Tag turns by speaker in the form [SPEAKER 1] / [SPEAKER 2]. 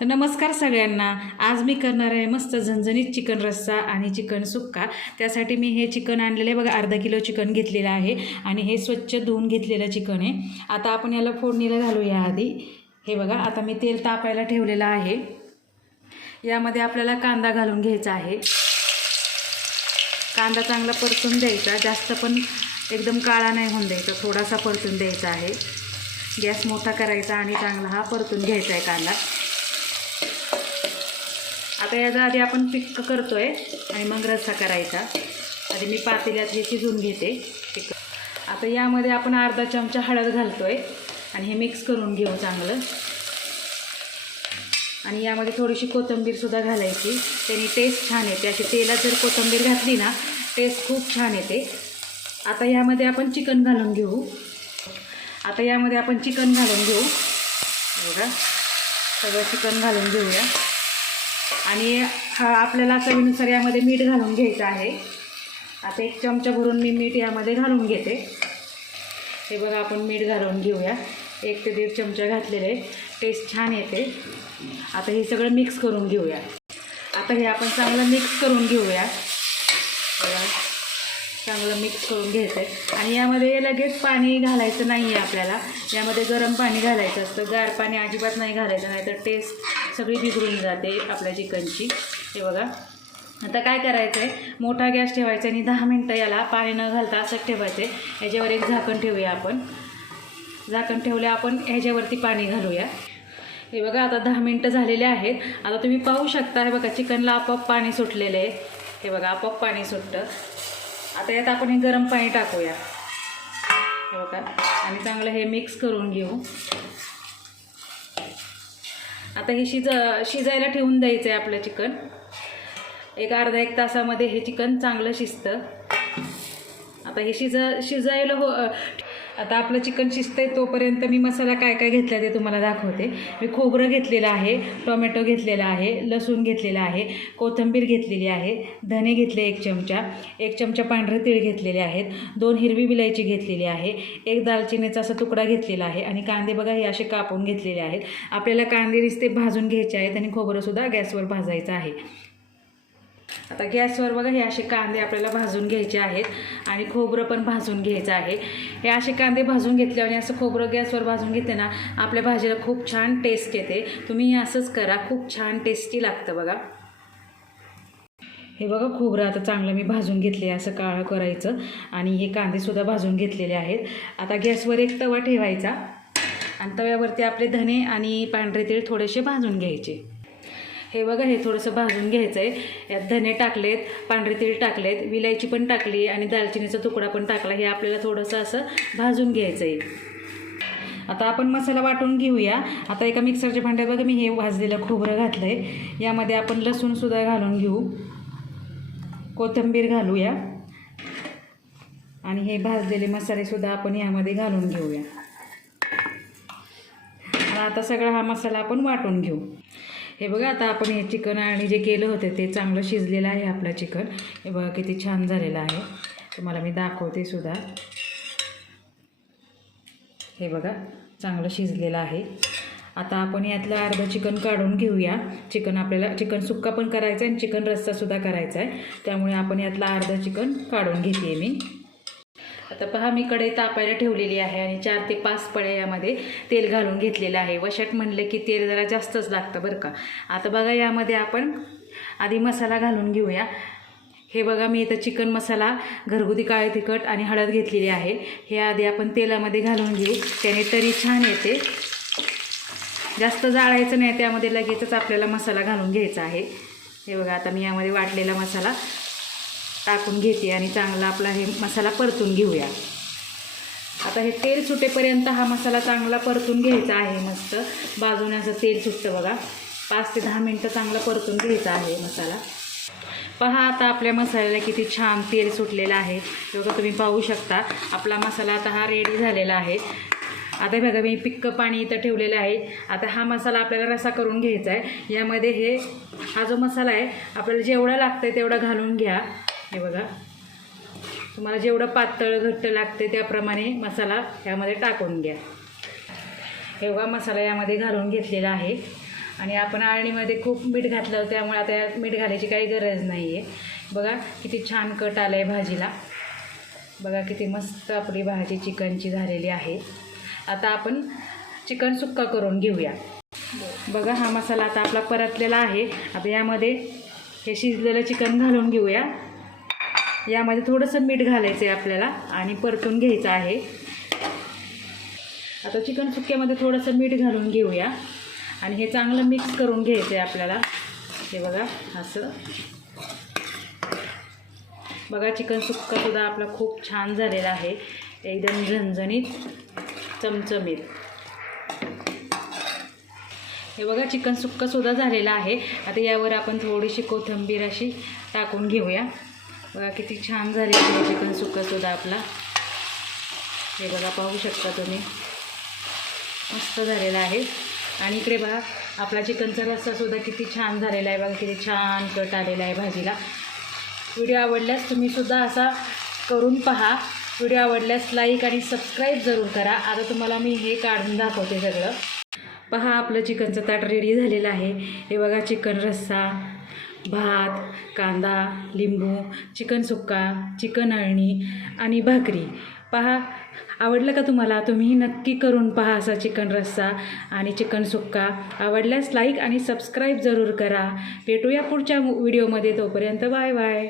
[SPEAKER 1] तर नमस्कार सगळ्यांना. आज मी करणार आहे मस्त झणझणीत चिकन रस्सा आणि चिकन सुक्का. त्यासाठी मी हे चिकन आणलेलं आहे. बघा अर्धा किलो चिकन घेतलेलं आहे आणि हे स्वच्छ धुवून घेतलेलं चिकन आहे. आता आपण याला फोडणीला घालूया आधी. हे बघा आता मी तेल तापायला ठेवलेलं आहे. यामध्ये आपल्याला कांदा घालून घ्यायचा आहे. कांदा चांगला परतून द्यायचा. जास्त पण एकदम काळा नाही होऊन द्यायचा. थोडासा परतून द्यायचा आहे. गॅस मोठा करायचा आणि चांगला हा परतून घ्यायचा आहे कांदा. आता याचा आधी आपण पिक्क करतोय आणि मग रस्सा करायचा. आधी मी पातेल्यात हे शिजवून घेते. आता यामध्ये आपण अर्धा चमचा हळद घालतोय आणि हे मिक्स करून घेऊ चांगलं. आणि यामध्ये थोडीशी कोथिंबीरसुद्धा घालायची. त्याने टेस्ट छान येते. अशी तेलात जर कोथिंबीर घातली ना टेस्ट खूप छान येते. आता यामध्ये आपण चिकन घालून घेऊ. आता यामध्ये आपण चिकन घालून घेऊ. बघा. सगळं चिकन घालून घेऊया. आणि हा आपल्याला चवीनुसार यामध्ये मीठ घालून घ्यायचं आहे. आता एक चमचा भरून मी मीठ यामध्ये घालून घेते. हे बघा आपण मीठ घालून घेऊया. एक ते दीड चमचा घातलेले. टेस्ट छान येते. आता हे सगळं मिक्स करून घेऊया. आता हे आपण चांगलं मिक्स करून घेऊया. बघा चांगलं मिक्स करून घ्यायचं आहे आणि यामध्ये लगेच पाणी घालायचं नाही आहे आपल्याला. यामध्ये गरम पाणी घालायचं असतं. गार पाणी अजिबात नाही घालायचं नाही तर टेस्ट सगळी बिघडून जाते आपल्या चिकनची. हे बघा. आता काय करायचं आहे मोठा गॅस ठेवायचा आणि दहा मिनटं याला पाणी न घालता असंच ठेवायचं आहे ह्याच्यावर एक झाकण ठेवूया आपण. झाकण ठेवले आपण ह्याच्यावरती पाणी घालूया. हे बघा आता दहा मिनटं झालेले आहेत. आता तुम्ही पाहू शकता हे बघा चिकनला आपोआप पाणी सुटलेलं आहे. हे बघा आपोआप पाणी सुटतं. आता यात आपण हे गरम पाणी टाकूया. हे बघा आणि चांगलं हे मिक्स करून घेऊ. आता हे शिज शिजायला ठेवून द्यायचं आहे आपलं चिकन. एक अर्धा एक तासामध्ये हे चिकन चांगलं शिजतं. आता हे शिज शिजायला हो आता आपलं चिकन शिजतंय तोपर्यंत मी मसाला काय काय घेतला ते तुम्हाला दाखवते. मी खोबरं घेतलेलं आहे टोमॅटो घेतलेला आहे लसूण घेतलेला आहे कोथिंबीर घेतलेली आहे धने घेतले एक चमचा एक चमचा पांढरे तीळ घेतलेले आहेत दोन हिरवी विलायची घेतलेली आहे एक दालचिनीचा असा तुकडा घेतलेला आहे आणि कांदे बघा हे असे कापून घेतलेले आहेत. आपल्याला कांदे रिस्ते भाजून घ्यायचे आहेत आणि खोबरंसुद्धा गॅसवर भाजायचं आहे. आता गॅसवर बघा हे असे कांदे आपल्याला भाजून घ्यायचे आहेत आणि खोबरं पण भाजून घ्यायचं आहे. हे असे कांदे भाजून घेतले आणि असं खोबरं गॅसवर भाजून घेते ना आपल्या भाजीला खूप छान टेस्ट येते. तुम्ही असंच करा खूप छान टेस्टी लागतं बघा. हे बघा खोबरं आता चांगलं मी भाजून घेतले असं काळं करायचं. आणि हे कांदेसुद्धा भाजून घेतलेले आहेत. आता गॅसवर एक तवा ठेवायचा. आणि तव्यावरती आपले धने आणि पांढरे तीळ थोडेसे भाजून घ्यायचे. हे बघा हे थोडंसं भाजून घ्यायचं आहे यात धने टाकलेत पांढरे तीळ टाकलेत विलायची पण टाकली आणि दालचिनीचा तुकडा पण टाकला. हे आपल्याला थोडंसं असं भाजून घ्यायचं आहे आता आपण मसाला वाटून घेऊया. आता एका मिक्सरच्या भांड्यात बघा मी हे भाजलेलं खोबरं घातलं आहे यामध्ये आपण लसूणसुद्धा घालून घेऊ. कोथिंबीर घालूया. आणि हे भाजलेले मसालेसुद्धा आपण यामध्ये घालून घेऊया. आता सगळा हा मसाला आपण वाटून घेऊ. हे बघा आता आपण हे चिकन आणि जे केलं होतं ते चांगलं शिजलेलं आहे आपलं चिकन. हे बघा किती छान झालेलं आहे. तुम्हाला मी दाखवते सुद्धा. हे बघा चांगलं शिजलेलं आहे. आता आपण यातलं अर्धं चिकन काढून घेऊया. चिकन आपल्याला चिकन सुक्का पण करायचं आहे आणि चिकन रस्सासुद्धा करायचा आहे. त्यामुळे आपण यातलं अर्धं चिकन काढून घेते मी. आता पहा मी कढई तापायला ठेवलेली आहे आणि चार ते पाच पळ्या यामध्ये तेल घालून घेतलेलं आहे. वशाट म्हणलं की तेल जरा जास्तच लागतं बरं का. आता बघा यामध्ये आपण आधी मसाला घालून घेऊया. हे बघा मी इथं चिकन मसाला घरगुती काळे तिखट आणि हळद घेतलेली आहे. हे आधी आपण तेलामध्ये घालून घेऊ. त्याने तरी छान येते. जास्त जाळायचं नाही त्यामध्ये लगेचच आपल्याला मसाला घालून घ्यायचा आहे. हे बघा आता मी यामध्ये वाटलेला मसाला टाकून घेते आणि चांगला आपला हे मसाला परतून घेऊया. आता हे तेल सुटेपर्यंत हा मसाला चांगला परतून घ्यायचा आहे मस्त. बाजूने असं तेल सुटतं बघा. पाच ते दहा मिनटं चांगलं परतून घ्यायचा आहे मसाला. पहा आता आपल्या मसाल्याला किती छान तेल सुटलेलं आहे. बघा तुम्ही पाहू शकता. आपला मसाला आता हा रेडी झालेला आहे. आता बघा मी पिक्क पाणी इथं ठेवलेलं आहे. आता हा मसाला आपल्याला रसा करून घ्यायचा आहे. यामध्ये हे हा जो मसाला आहे आपल्याला जेवढा लागतं आहे तेवढा घालून घ्या. हे बघा. तुम्हाला जेवढं पातळ घट्ट लागते त्याप्रमाणे मसाला यामध्ये टाकून घ्या. एवढा मसाला यामध्ये घालून घेतलेला आहे. आणि आपण आळणीमध्ये खूप मीठ घातलं त्यामुळे आता यात मीठ घालायची काही गरज नाही आहे बघा किती छान कट आलं आहे भाजीला. बघा किती मस्त आपली भाजी चिकनची झालेली आहे. आता आपण चिकन सुक्का करून घेऊया. बघा हा मसाला आता आपला परतलेला आहे. आता यामध्ये हे शिजलेलं चिकन घालून घेऊया. यामध्ये थोडंसं मीठ घालायचं आहे आपल्याला आणि परतून घ्यायचं आहे. आता चिकन सुक्क्यामध्ये थोडंसं मीठ घालून घेऊया. आणि हे चांगलं मिक्स करून घ्यायचं आहे आपल्याला. हे बघा असं. बघा चिकन सुक्कासुद्धा आपला खूप छान झालेला आहे. एकदम झणझणीत चमचमीत. हे बघा चिकन सुक्कासुद्धा झालेलं आहे. आता यावर आपण थोडीशी कोथिंबीर अशी टाकून घेऊया. बघा किती छान झालेलं आहे चिकन सुक्कासुद्धा आपला. हे बघा पाहू शकता तुम्ही. मस्त झालेला आहे. आणि इकडे बघा आपला चिकनचा रस्सासुद्धा किती छान झालेला आहे. बघा किती छान कट आलेला आहे भाजीला. व्हिडिओ आवडल्यास तुम्हीसुद्धा असा करून पहा. व्हिडिओ आवडल्यास लाईक आणि सबस्क्राईब जरूर करा. आता तुम्हाला मी हे काढून दाखवते सगळं. पहा आपलं चिकनचं ताट रेडी झालेलं आहे. हे बघा चिकन रस्सा. भात कांदा लिंबू चिकन सुक्का चिकन अळणी आणि भाकरी. पहा आवडलं का तुम्हाला? तुम्ही नक्की करून पहा असा चिकन रस्सा आणि चिकन सुक्का. आवडल्यास लाईक आणि सबस्क्राईब जरूर करा. भेटूया पुढच्या व्हिडिओमध्ये. तोपर्यंत बाय बाय.